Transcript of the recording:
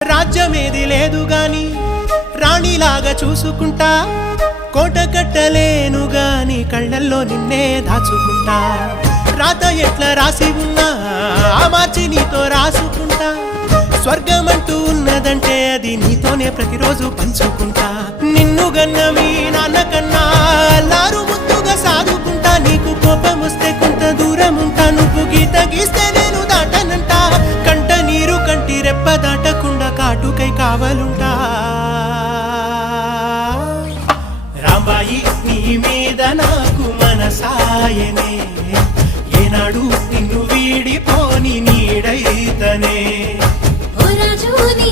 రాజ్యమేది లేదు గాని రాణిలాగా చూసుకుంటా, కోట కట్టలేను గాని కళ్ళల్లో నిన్నే దాచుకుంటా. రాత ఎట్లా రాసి ఉన్నా మార్చి నీతో రాసుకుంటా. స్వర్గమంటూ ఉన్నదంటే అది నీతోనే ప్రతిరోజు పంచుకుంటా. నిన్ను గన్న మీ నాన్న కన్నా లారు ముద్దుగా సాదుకుంటా. నీకు కోపం వస్తే కొంత దూరం ఉంటా, నువ్వు గీత గీస్తే నేను దాటనంట. కంట నీరు కంటి రెప్ప దాటకుండా కాటుకై కావలుంటా. రాంబాయి నీ మీద నాకు మనసాయనే, ఏనాడు నిన్ను వీడిపోని నీడైతనే. ఓ రాజు నీ